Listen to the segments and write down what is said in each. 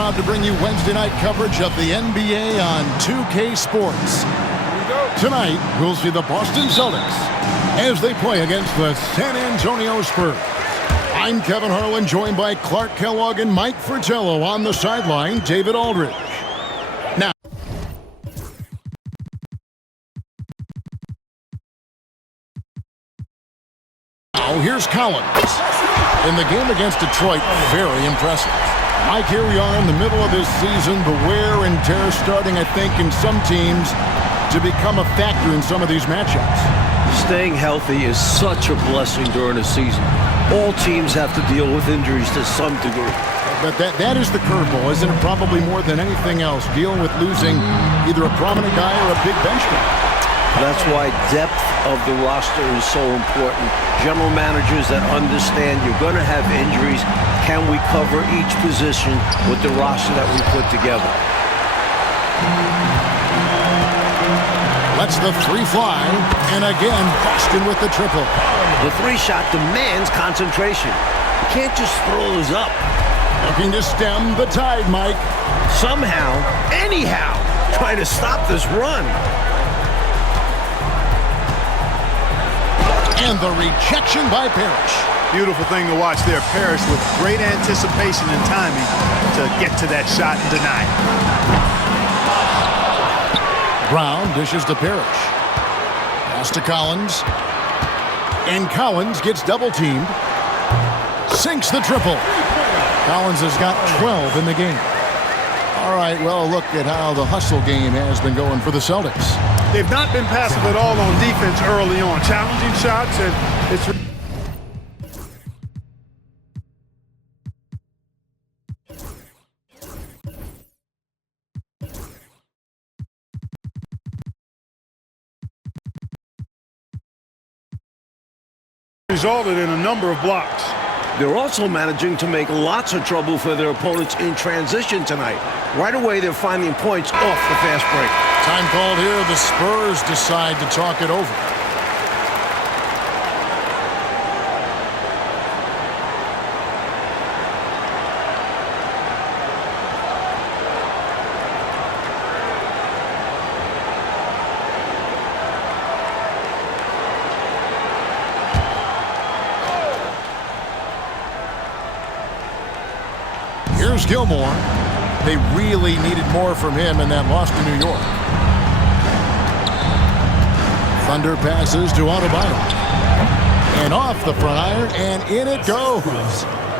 proud to bring you Wednesday night coverage of the NBA on 2K Sports. Tonight, we'll see the Boston Celtics as they play against the San Antonio Spurs. I'm Kevin Harlan, joined by Clark Kellogg and Mike Fratello. On the sideline, David Aldridge. Now, here's Collins. In the game against Detroit, very impressive. Mike, here we are in the middle of this season. The wear and tear starting, I think, in some teams to become a factor in some of these matchups. Staying healthy is such a blessing during a season. All teams have to deal with injuries to some degree. But that is the curveball, isn't it? Probably more than anything else, dealing with losing either a prominent guy or a big bench guy. That's why depth of the roster is so important. General managers that understand you're going to have injuries. Can we cover each position with the roster that we put together? Lets the three fly, and again, Boston with the triple. The three-shot demands concentration. You can't just throw those up. Looking to stem the tide, Mike. Somehow, anyhow, trying to stop this run. And the rejection by Parrish. Beautiful thing to watch there. Parrish with great anticipation and timing to get to that shot and deny it. Brown dishes to Parrish. Pass to Collins. And Collins gets double-teamed. Sinks the triple. Collins has got 12 in the game. All right, well, look at how the hustle game has been going for the Celtics. They've not been passive at all on defense early on. Challenging shots, and it's... resulted in a number of blocks. They're also managing to make lots of trouble for their opponents in transition tonight. Right away, they're finding points off the fast break. Time called here. The Spurs decide to talk it over. Here's Gilmore. They really needed more from him in that loss to New York. Thunder passes to Adebayo. And off the front iron, and in it goes.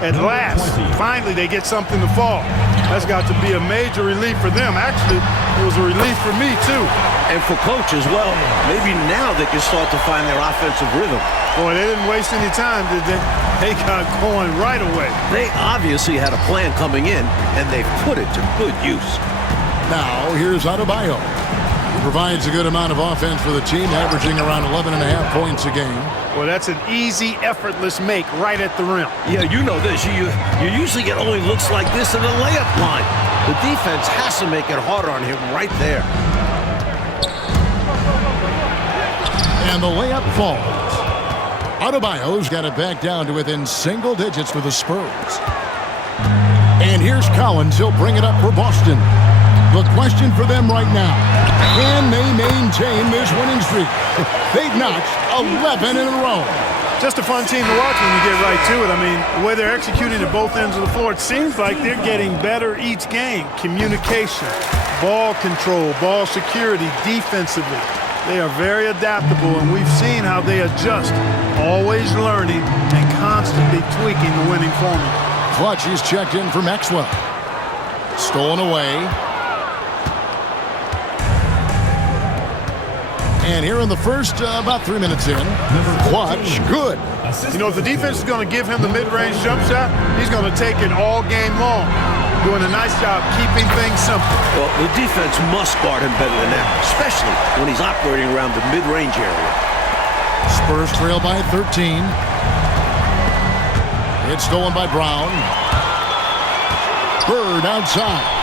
At last, finally they get something to fall. That's got to be a major relief for them. Actually, it was a relief for me, too. And for coach as well. Maybe now they can start to find their offensive rhythm. Boy, they didn't waste any time, did they? They got going right away. They obviously had a plan coming in, and they've put it to good use. Now, here's Adebayo. He provides a good amount of offense for the team, averaging around 11.5 points a game. Well, that's an easy, effortless make right at the rim. Yeah, you know this. You usually get only looks like this in the layup line. The defense has to make it harder on him right there. And the layup falls. Adebayo's got it back down to within single digits for the Spurs. And here's Collins. He'll bring it up for Boston. The question for them right now, can they maintain this winning streak? They've notched 11 in a row. Just a fun team to watch when you get right to it. I mean, the way they're executing at both ends of the floor, it seems like they're getting better each game. Communication, ball control, ball security, defensively. They are very adaptable, and we've seen how they adjust, always learning and constantly tweaking the winning formula. Clutch is checked in for Maxwell. Stolen away. And here in the first, about 3 minutes in, Clutch, good. You know, if the defense is going to give him the mid-range jump shot, he's going to take it all game long. Doing a nice job keeping things simple. Well, the defense must guard him better than that, especially when he's operating around the mid-range area. Spurs trail by 13. It's stolen by Brown. Bird outside.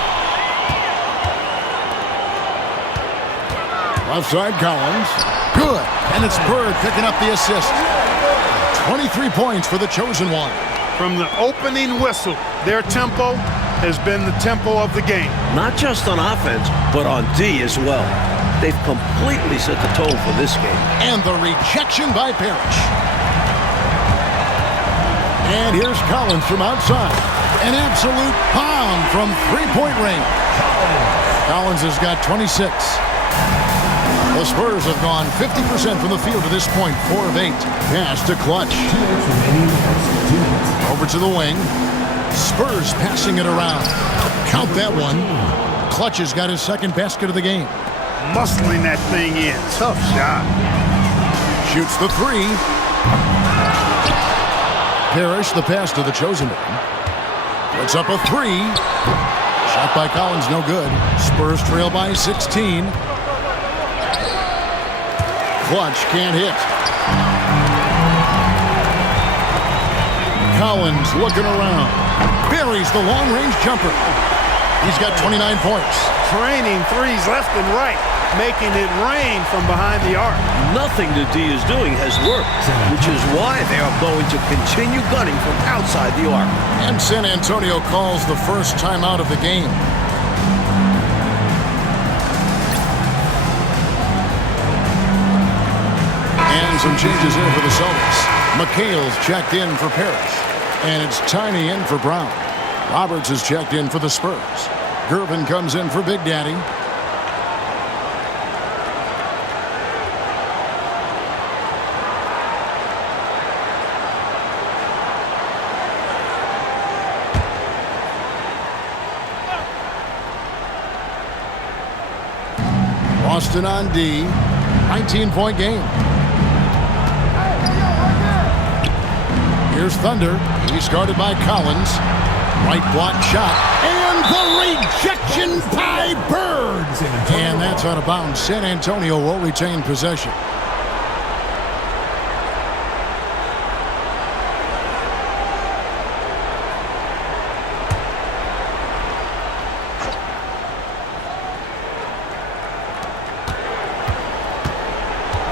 Left side, Collins. Good. And it's Bird picking up the assist. 23 points for the chosen one. From the opening whistle, their tempo, has been the tempo of the game. Not just on offense, but on D as well. They've completely set the tone for this game. And the rejection by Parrish. And here's Collins from outside. An absolute bomb from three-point range. Collins has got 26. The Spurs have gone 50% from the field to this point, 4 of 8. Pass to Clutch. Over to the wing. Spurs passing it around. Count that one. Clutch has got his second basket of the game. Muscling that thing in. Tough shot. Shoots the three. Parrish, the pass to the chosen one. Puts up a three. Shot by Collins, no good. Spurs trail by 16. Clutch can't hit. Collins looking around. Buries the long-range jumper. He's got 29 points. Training threes left and right, making it rain from behind the arc. Nothing the D is doing has worked, which is why they are going to continue gunning from outside the arc. And San Antonio calls the first timeout of the game. And some changes here for the Celtics. McHale's checked in for Parrish. And it's Tiny in for Brown. Roberts is checked in for the Spurs. Gervin comes in for Big Daddy. Boston on D. 19-point game. Here's Thunder. He's guarded by Collins. Right block shot. And the rejection by Bird. And that's out of bounds. San Antonio will retain possession.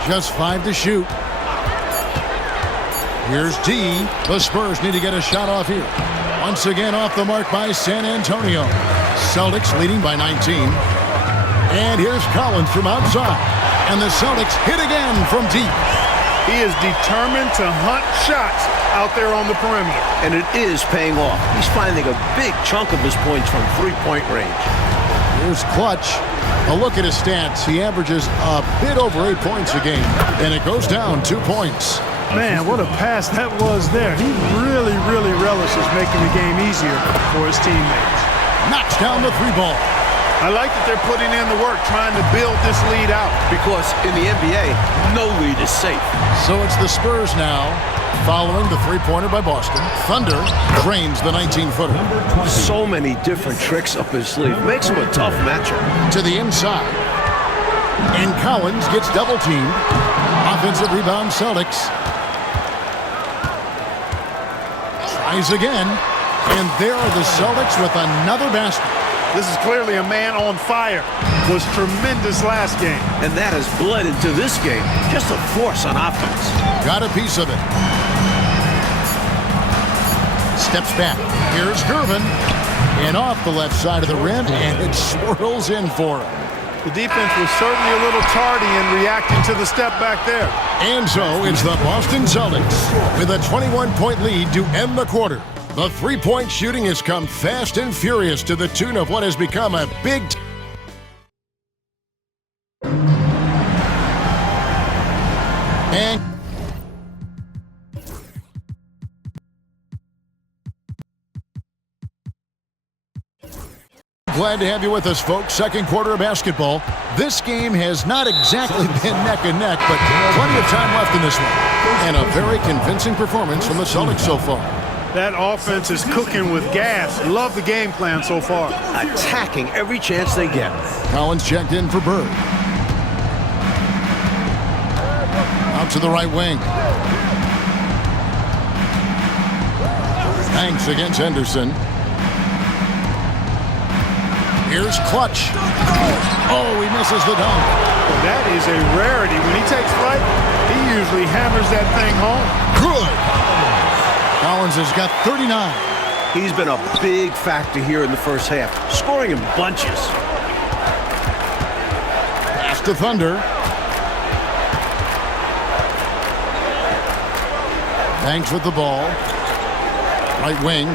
Just 5 to shoot. Here's D. The Spurs need to get a shot off here. Once again off the mark by San Antonio. Celtics leading by 19. And here's Collins from outside. And the Celtics hit again from deep. He is determined to hunt shots out there on the perimeter. And it is paying off. He's finding a big chunk of his points from three-point range. Here's Clutch. A look at his stats. He averages a bit over 8 points a game. And it goes down 2 points. Man, what a pass that was there. He really relishes making the game easier for his teammates. Knocks down the three ball. I like that they're putting in the work, trying to build this lead out. Because in the NBA, no lead is safe. So it's the Spurs now, following the three-pointer by Boston. Thunder drains the 19-footer. So many different tricks up his sleeve. Makes him a tough matchup. To the inside. And Collins gets double-teamed. Offensive rebound, Celtics. Tries again. And there are the Celtics with another basket. This is clearly a man on fire. Was tremendous last game. And that has bled into this game. Just a force on offense. Got a piece of it. Steps back. Here's Gervin. And off the left side of the rim, and it swirls in for him. The defense was certainly a little tardy in reacting to the step back there. And so it's the Boston Celtics with a 21-point lead to end the quarter. The three-point shooting has come fast and furious to the tune of what has become a big and glad to have you with us, folks. Second quarter of basketball. This game has not exactly been neck and neck, but plenty of time left in this one. And a very convincing performance from the Celtics so far. That offense is cooking with gas. Love the game plan so far. Attacking every chance they get. Collins checked in for Bird. Out to the right wing. Hanks against Henderson. Here's Clutch. Oh, he misses the dunk. That is a rarity. When he takes flight, he usually hammers that thing home. Good. Collins has got 39. He's been a big factor here in the first half, scoring in bunches. Pass to Thunder. Banks with the ball. Right wing.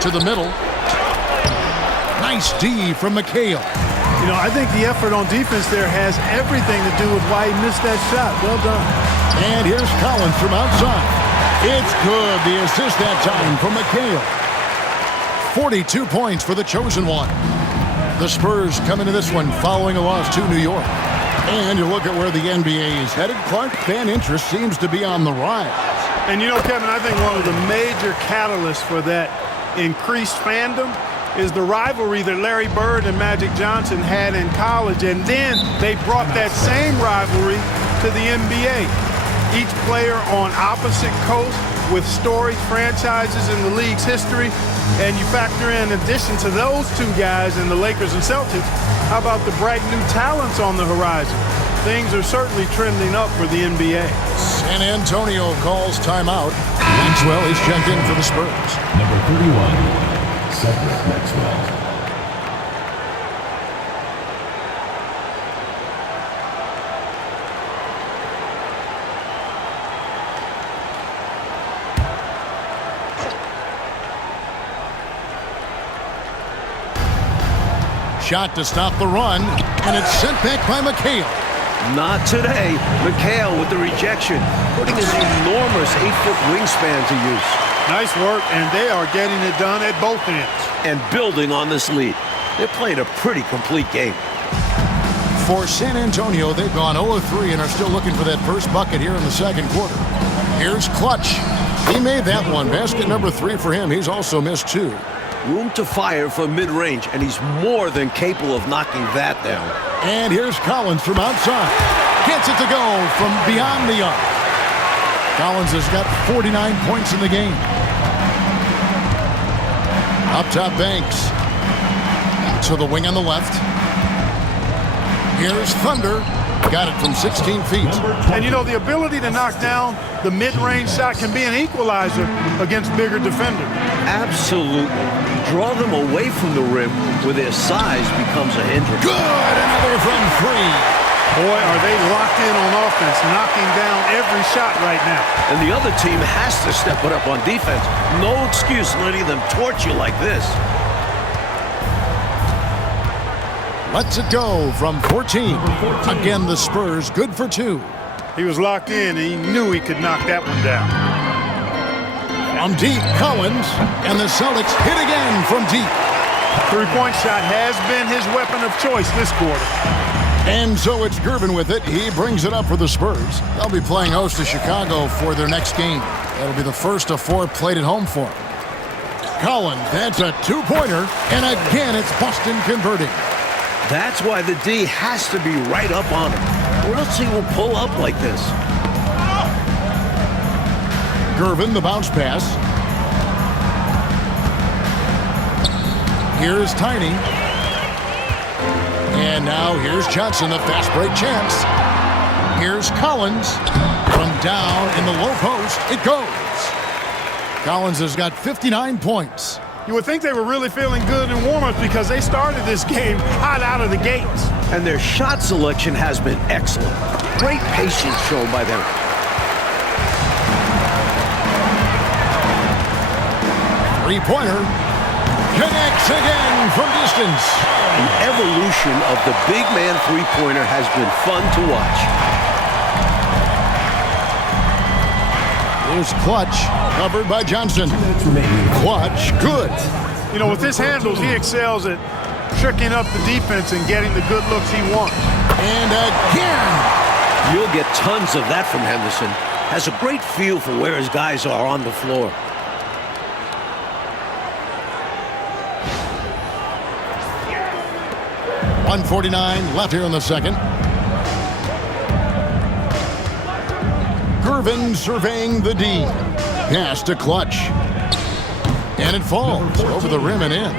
To the middle. Nice D from McHale. You know, I think the effort on defense there has everything to do with why he missed that shot. Well done. And here's Collins from outside. It's good. The assist that time from McHale. 42 points for the chosen one. The Spurs come into this one following a loss to New York. And you look at where the NBA is headed. Clark, fan interest seems to be on the rise. And you know, Kevin, I think one of the major catalysts for that increased fandom is the rivalry that Larry Bird and Magic Johnson had in college, and then they brought that same rivalry to the NBA. Each player on opposite coasts with storied franchises in the league's history, and you factor in addition to those two guys in the Lakers and Celtics, how about the bright new talents on the horizon? Things are certainly trending up for the NBA. San Antonio calls timeout. Maxwell is checked in for the Spurs. Number 31. Cedric Maxwell. Shot to stop the run, and it's sent back by McHale. Not today. McHale with the rejection, putting his enormous 8-foot wingspan to use. Nice work, and they are getting it done at both ends. And building on this lead. They're playing a pretty complete game. For San Antonio, they've gone 0-3 and are still looking for that first bucket here in the second quarter. Here's Clutch. He made that one. Basket number 3 for him. He's also missed 2. Room to fire from mid-range, and he's more than capable of knocking that down. And here's Collins from outside. Gets it to go from beyond the arc. Collins has got 49 points in the game. Up top, Banks. To the wing on the left. Here's Thunder. Got it from 16 feet. And you know, the ability to knock down the mid-range shot can be an equalizer against bigger defenders. Absolutely. Draw them away from the rim where their size becomes a hindrance. Good! Another from 3. Boy, are they locked in on offense, knocking down every shot right now. And the other team has to step it up on defense. No excuse letting them torch you like this. Lets it go from 14. Again, the Spurs good for 2. He was locked in, and he knew he could knock that one down. From deep, Collins, and the Celtics hit again from deep. Three-point shot has been his weapon of choice this quarter. And so it's Gervin with it. He brings it up for the Spurs. They'll be playing host to Chicago for their next game. That'll be the first of 4 played at home for him. Collins, that's a 2-pointer, and again it's Boston converting. That's why the D has to be right up on him, or else he will pull up like this. Gervin, the bounce pass. Here's Tiny. And now here's Johnson, the fast break chance. Here's Collins. From down in the low post, it goes. Collins has got 59 points. You would think they were really feeling good in warm-ups because they started this game hot out of the gates. And their shot selection has been excellent. Great patience shown by them. Three-pointer. Connects again from distance. The evolution of the big man three-pointer has been fun to watch. Here's Clutch, covered by Johnson. Clutch, good. You know, with his handles, he excels at tricking up the defense and getting the good looks he wants. And again. You'll get tons of that from Henderson. Has a great feel for where his guys are on the floor. .149 left here in the second. Gervin surveying the D. Pass to Clutch. And it falls over the rim and in.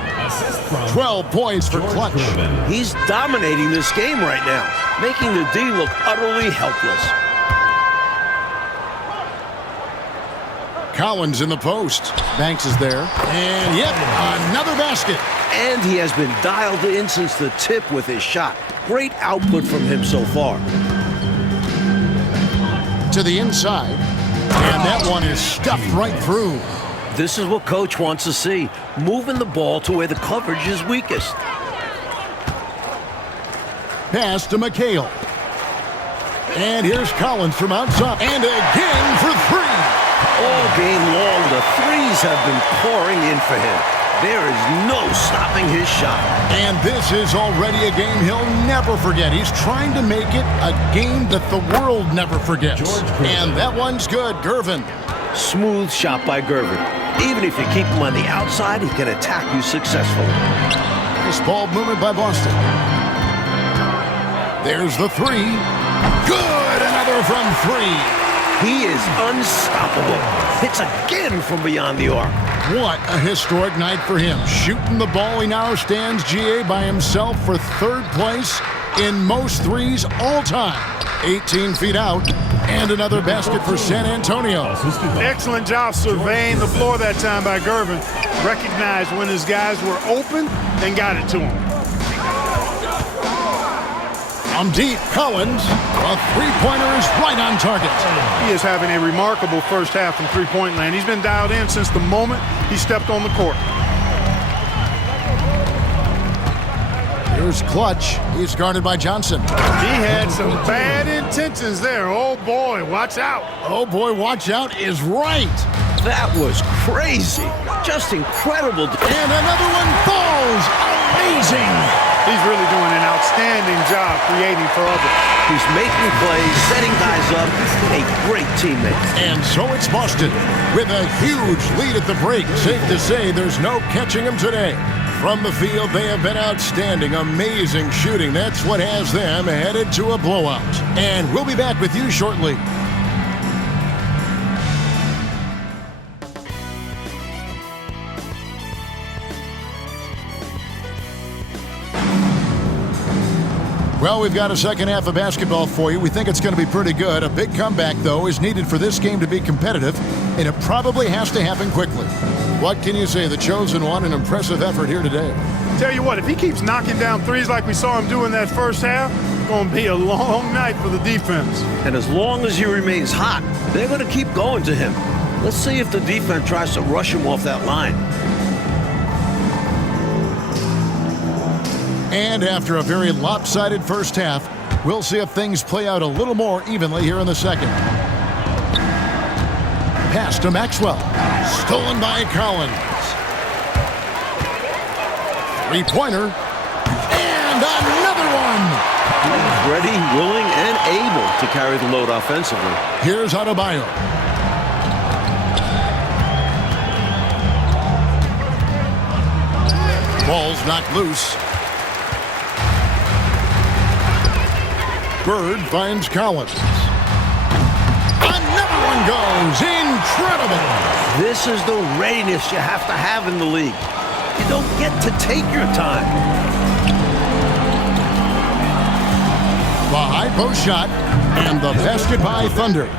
12 points for Clutch. He's dominating this game right now, making the D look utterly helpless. Collins in the post. Banks is there. And yep, another basket. And he has been dialed in since the tip with his shot. Great output from him so far. To the inside. And that one is stuffed right through. This is what Coach wants to see. Moving the ball to where the coverage is weakest. Pass to McHale. And here's Collins from outside. And again for three. All game long, the threes have been pouring in for him. There is no stopping his shot. And this is already a game he'll never forget. He's trying to make it a game that the world never forgets. And that one's good. Gervin. Smooth shot by Gervin. Even if you keep him on the outside, he can attack you successfully. Nice ball movement by Boston. There's the three. Good! Another from three. He is unstoppable. Hits again from beyond the arc. What a historic night for him. Shooting the ball, he now stands GA by himself for third place in most threes all time. 18 feet out. And another basket for San Antonio. Excellent job surveying the floor that time by Gervin. Recognized when his guys were open and got it to him. From deep, Collins. A three-pointer is right on target. He is having a remarkable first half from three-point land. He's been dialed in since the moment he stepped on the court. Here's Clutch. He's guarded by Johnson. He had some bad intentions there. Oh, boy, watch out. Oh, boy, watch out is right. That was crazy. Just incredible. And another one falls. Amazing. He's really doing an outstanding job creating for others. He's making plays, setting guys up, a great teammate. And so it's Boston with a huge lead at the break. Safe to say there's no catching them today. From the field, they have been outstanding, amazing shooting. That's what has them headed to a blowout. And we'll be back with you shortly. Well, we've got a second half of basketball for you. We think it's going to be pretty good. A big comeback, though, is needed for this game to be competitive, and it probably has to happen quickly. What can you say? The chosen one, an impressive effort here today. Tell you what, if he keeps knocking down threes like we saw him do in that first half, it's going to be a long night for the defense. And as long as he remains hot, they're going to keep going to him. Let's see if the defense tries to rush him off that line. And after a very lopsided first half, we'll see if things play out a little more evenly here in the second. Pass to Maxwell. Stolen by Collins. Three-pointer. And another one. He's ready, willing, and able to carry the load offensively. Here's Adebayo. Ball's knocked loose. Bird finds Collins. Another one goes. Incredible. This is the readiness you have to have in the league. You don't get to take your time. The high post shot and the basket by Thunder.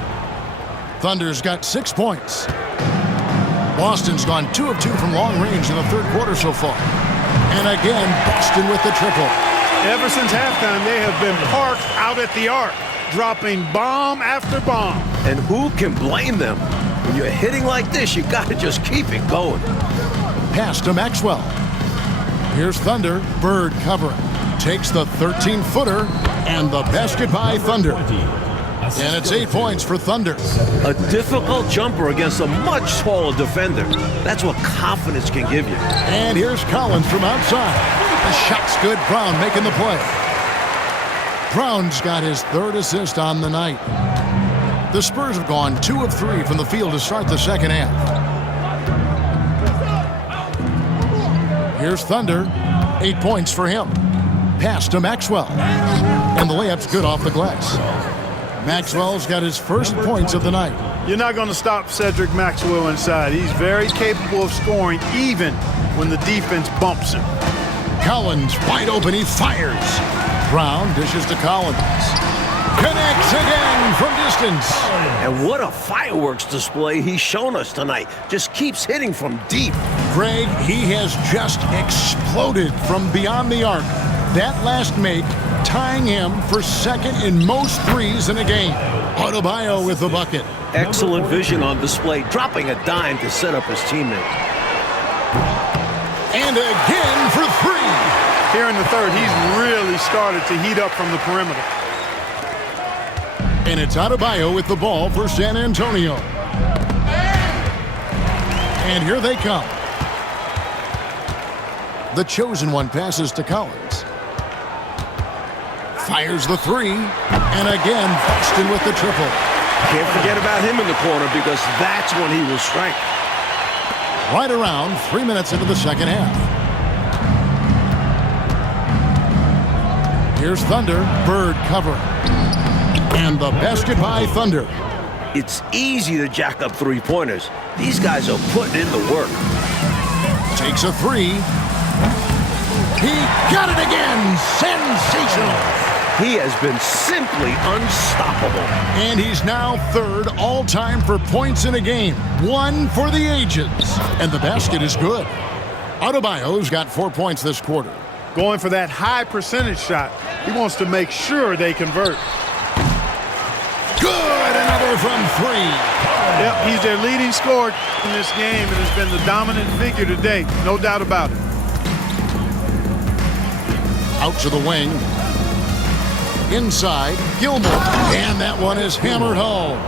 Thunder's got 6 points. Boston's gone 2 of 2 from long range in the third quarter so far. And again, Boston with the triple. Ever since halftime, they have been parked out at the arc, dropping bomb after bomb. And who can blame them? When you're hitting like this, you got to just keep it going. Pass to Maxwell. Here's Thunder. Bird covering. Takes the 13-footer and the basket by Thunder. And it's 8 points for Thunder. A difficult jumper against a much taller defender. That's what confidence can give you. And here's Collins from outside. The shot's good. Brown making the play. Brown's got his third assist on the night. The Spurs have gone 2 of 3 from the field to start the second half. Here's Thunder. 8 points for him. Pass to Maxwell. And the layup's good off the glass. Maxwell's got his first points of the night. You're not going to stop Cedric Maxwell inside. He's very capable of scoring even when the defense bumps him. Collins wide open. He fires. Brown dishes to Collins. Connects again from distance. And what a fireworks display he's shown us tonight. Just keeps hitting from deep. Greg, he has just exploded from beyond the arc. That last make tying him for second in most threes in a game. Adebayo with the bucket. Excellent vision on display, dropping a dime to set up his teammate. And again for three. Here in the third, he's really started to heat up from the perimeter. And it's Adebayo with the ball for San Antonio. And here they come. The chosen one passes to Collins. Fires the three. And again, Boston with the triple. Can't forget about him in the corner because that's when he will strike. Right around 3 minutes into the second half. Here's Thunder. Bird cover. And the basket by Thunder. It's easy to jack up three-pointers. These guys are putting in the work. Takes a three. He got it again. Sensational. He has been simply unstoppable. And he's now third all-time for points in a game. One for the ages. And the basket is good. Adebayo's got 4 points this quarter. Going for that high percentage shot. He wants to make sure they convert. Good, another from three. Yep, he's their leading scorer in this game and has been the dominant figure today. No doubt about it. Out to the wing. Inside, Gilmore. And that one is hammered home.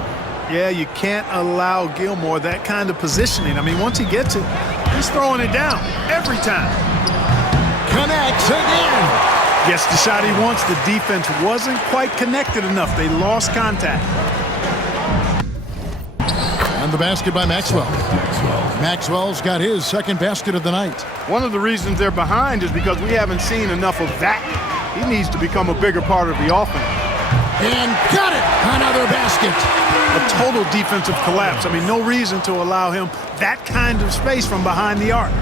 Yeah, you can't allow Gilmore that kind of positioning. I mean, once he gets it, he's throwing it down every time. Connects again. Gets the shot he wants. The defense wasn't quite connected enough. They lost contact. And the basket by Maxwell. Maxwell's got his second basket of the night. One of the reasons they're behind is because we haven't seen enough of that. He needs to become a bigger part of the offense. And got it! Another basket. A total defensive collapse. I mean, no reason to allow him that kind of space from behind the arc.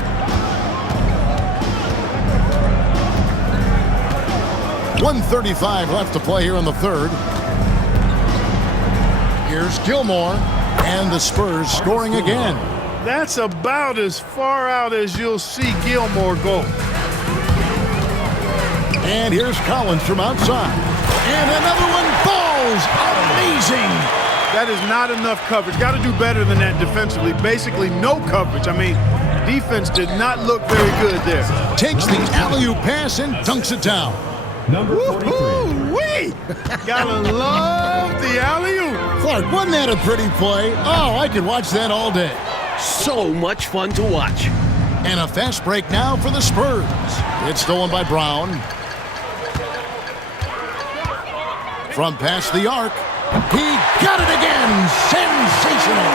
.135 left to play here in the third. Here's Gilmore. And the Spurs scoring again. That's about as far out as you'll see Gilmore go. And here's Collins from outside. And another one falls. Amazing. That is not enough coverage. Got to do better than that defensively. Basically no coverage. I mean, defense did not look very good there. Takes the alley-oop pass and dunks it down. Number 43. Woo-hoo-wee! Gotta love the alley-oop. Clark, wasn't that a pretty play? Oh, I could watch that all day. So much fun to watch. And a fast break now for the Spurs. It's stolen by Brown. From past the arc. He got it again. Sensational.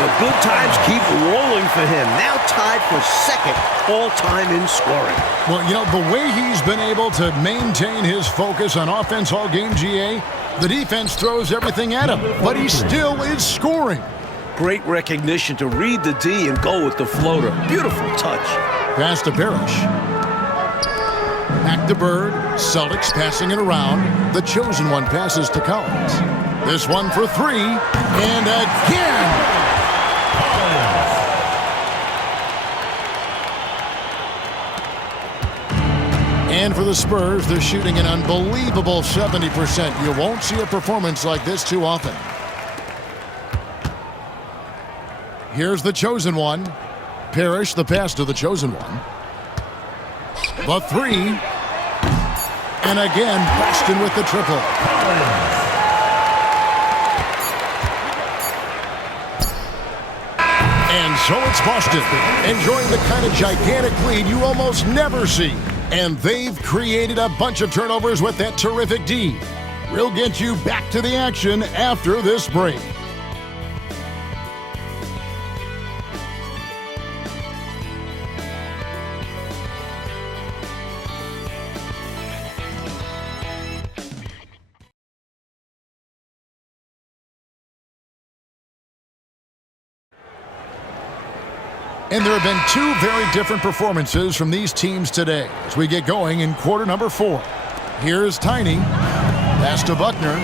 The good times keep rolling for him. Now tied for second all-time in scoring. Well, you know, the way he's been able to maintain his focus on offense all game, GA, the defense throws everything at him, but he still is scoring. Great recognition to read the D and go with the floater. Beautiful touch. Pass to Parrish. Back to Bird. Celtics passing it around. The chosen one passes to Collins. This one for three. And again. And for the Spurs, they're shooting an unbelievable 70%. You won't see a performance like this too often. Here's the chosen one. Parrish, the pass to the chosen one. The three. And again, Boston with the triple. And so it's Boston, enjoying the kind of gigantic lead you almost never see. And they've created a bunch of turnovers with that terrific D. We'll get you back to the action after this break. And there have been two very different performances from these teams today as we get going in quarter number 4. Here's Tiny. Pass to Buckner.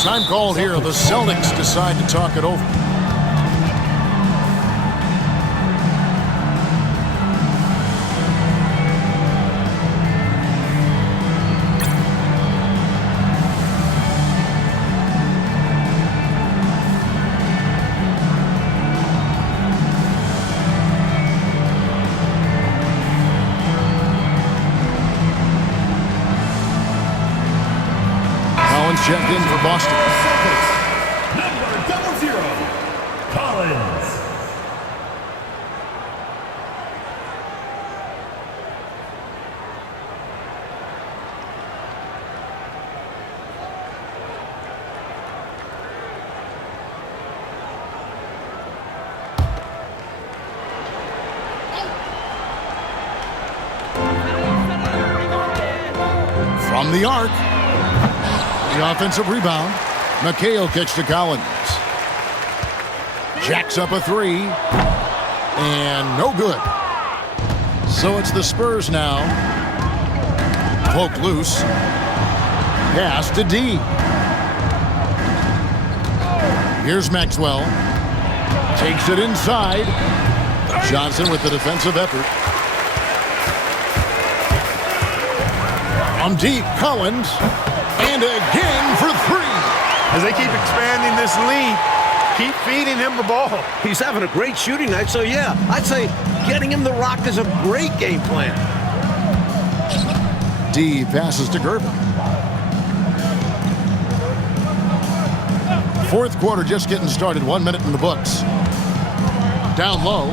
Time called here. The Celtics decide to talk it over. Checked in for Boston. Number 00, Collins. From the arc. The offensive rebound. McHale kicks to Collins. Jacks up a three. And no good. So it's the Spurs now. Poke loose. Pass to D. Here's Maxwell. Takes it inside. Johnson with the defensive effort. From deep, Collins. And again for three. As they keep expanding this lead, keep feeding him the ball. He's having a great shooting night, so yeah, I'd say getting him the rock is a great game plan. D passes to Gerber. Fourth quarter just getting started. 1 minute in the books. Down low.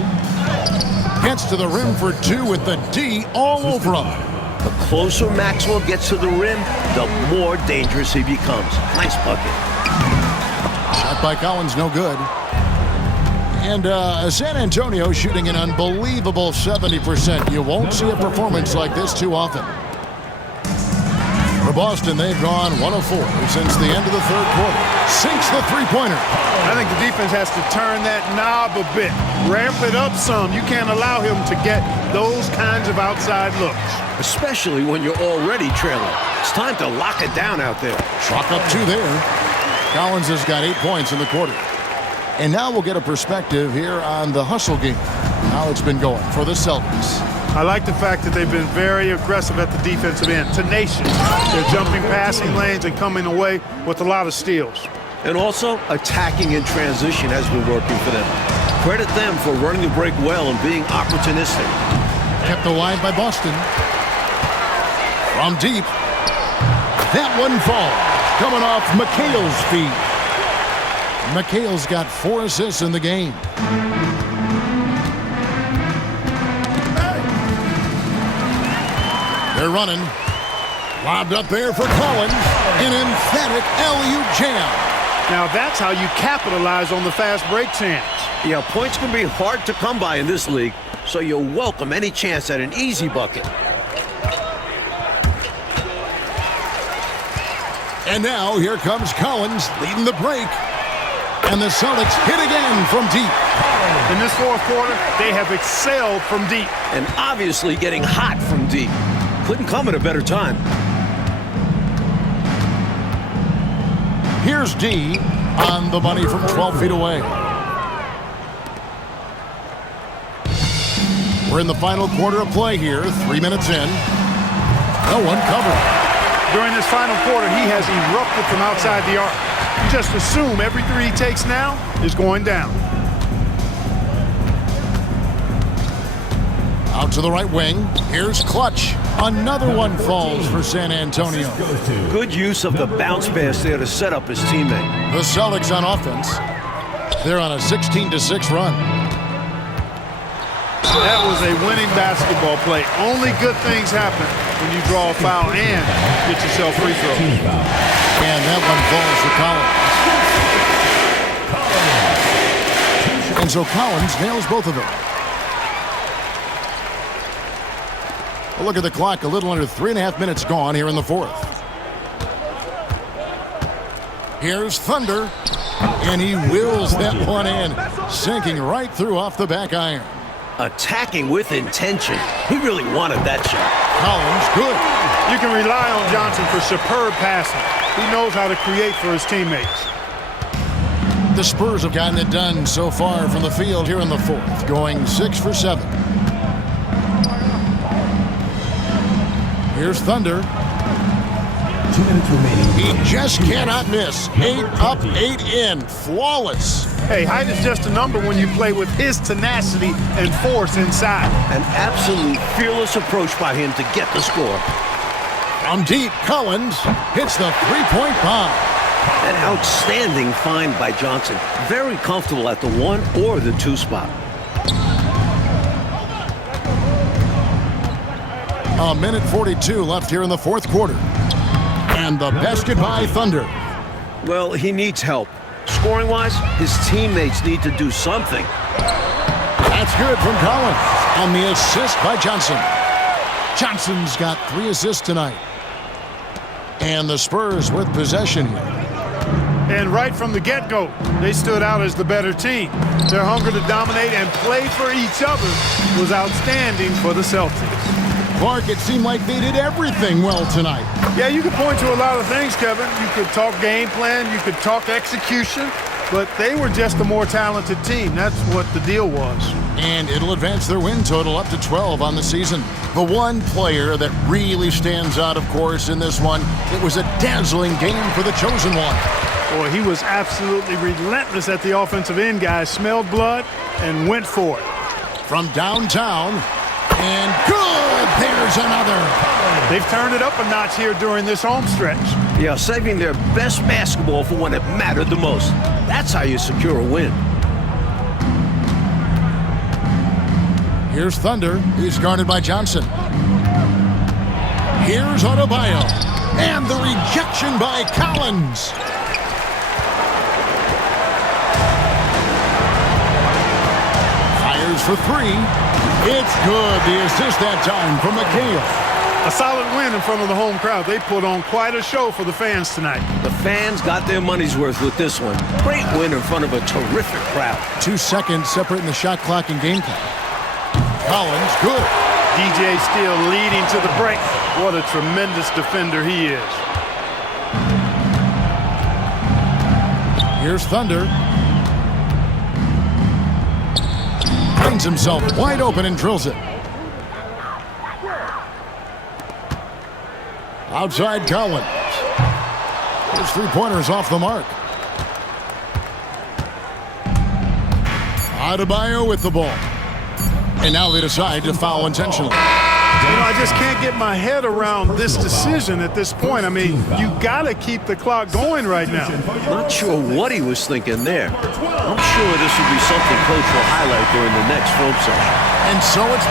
Gets to the rim for two with the D all over him. The closer Maxwell gets to the rim, the more dangerous he becomes. Nice bucket. Shot by Collins, no good. And San Antonio shooting an unbelievable 70%. You won't see a performance like this too often. For Boston, they've gone 1 of 4 since the end of the third quarter. Sinks the three-pointer. I think the defense has to turn that knob a bit. Ramp it up some. You can't allow him to get those kinds of outside looks. Especially when you're already trailing. It's time to lock it down out there. Chalk up two there. Collins has got 8 points in the quarter. And now we'll get a perspective here on the hustle game. How it's been going for the Celtics. I like the fact that they've been very aggressive at the defensive end. Tenacious. They're jumping passing lanes and coming away with a lot of steals. And also, attacking in transition has been working for them. Credit them for running the break well and being opportunistic. Kept alive by Boston. From deep. That one falls. Coming off McHale's feet. McHale's got 4 assists in the game. They're running. Lobbed up there for Collins. An emphatic LU jam. Now that's how you capitalize on the fast break chance. Yeah, points can be hard to come by in this league, so you'll welcome any chance at an easy bucket. And now here comes Collins leading the break. And the Celtics hit again from deep. In this fourth quarter, they have excelled from deep. And obviously getting hot from deep. Couldn't come at a better time. Here's D on the money from 12 feet away. We're in the final quarter of play here. 3 minutes in. No one covered. During this final quarter, he has erupted from outside the arc. You just assume every three he takes now is going down. Out to the right wing. Here's Clutch. Another one falls for San Antonio. Good use of the bounce pass there to set up his teammate. The Celtics on offense. They're on a 16-6 run. That was a winning basketball play. Only good things happen when you draw a foul and get yourself free throws. And that one falls for Collins. And so Collins nails both of them. A look at the clock. A little under 3.5 minutes gone here in the fourth. Here's Thunder. And he wills that one in, sinking right through off the back iron. Attacking with intention. He really wanted that shot. Collins, good. You can rely on Johnson for superb passing. He knows how to create for his teammates. The Spurs have gotten it done so far from the field here in the fourth, going 6 for 7. Here's Thunder. 2 minutes remaining. He just cannot miss. 8 up, 8 in. Flawless. Hey, height is just a number when you play with his tenacity and force inside. An absolute fearless approach by him to get the score. From deep, Collins hits the three-point bomb. An outstanding find by Johnson. Very comfortable at the 1 or the 2 spot. A minute 42 left here in the fourth quarter. And the basket by Thunder. Well, he needs help. Scoring-wise, his teammates need to do something. That's good from Collins. And the assist by Johnson. Johnson's got 3 assists tonight. And the Spurs with possession here. And right from the get-go, they stood out as the better team. Their hunger to dominate and play for each other was outstanding for the Celtics. Clark, it seemed like they did everything well tonight. Yeah, you could point to a lot of things, Kevin. You could talk game plan, you could talk execution, but they were just a more talented team. That's what the deal was. And it'll advance their win total up to 12 on the season. The one player that really stands out, of course, in this one, it was a dazzling game for the chosen one. Boy, he was absolutely relentless at the offensive end, guys. Smelled blood and went for it. From downtown, and good! There's another. They've turned it up a notch here during this home stretch. Yeah, saving their best basketball for when it mattered the most. That's how you secure a win. Here's Thunder. He's guarded by Johnson. Here's Adebayo. And the rejection by Collins. Fires for 3. It's good. The assist that time from McHale. A solid win in front of the home crowd. They put on quite a show for the fans tonight. The fans got their money's worth with this one. Great win in front of a terrific crowd. 2 seconds separating the shot clock and game clock. Collins, good. DJ Steele leading to the break. What a tremendous defender he is. Here's Thunder. Finds himself wide open and drills it. Outside Collins. His three-pointers off the mark. Adebayo with the ball. And now they decide to foul intentionally. You know, I just can't get my head around this decision at this point. I mean, you got to keep the clock going right now. Not sure what he was thinking there. I'm sure this will be something coach will highlight during the next film session. And so it's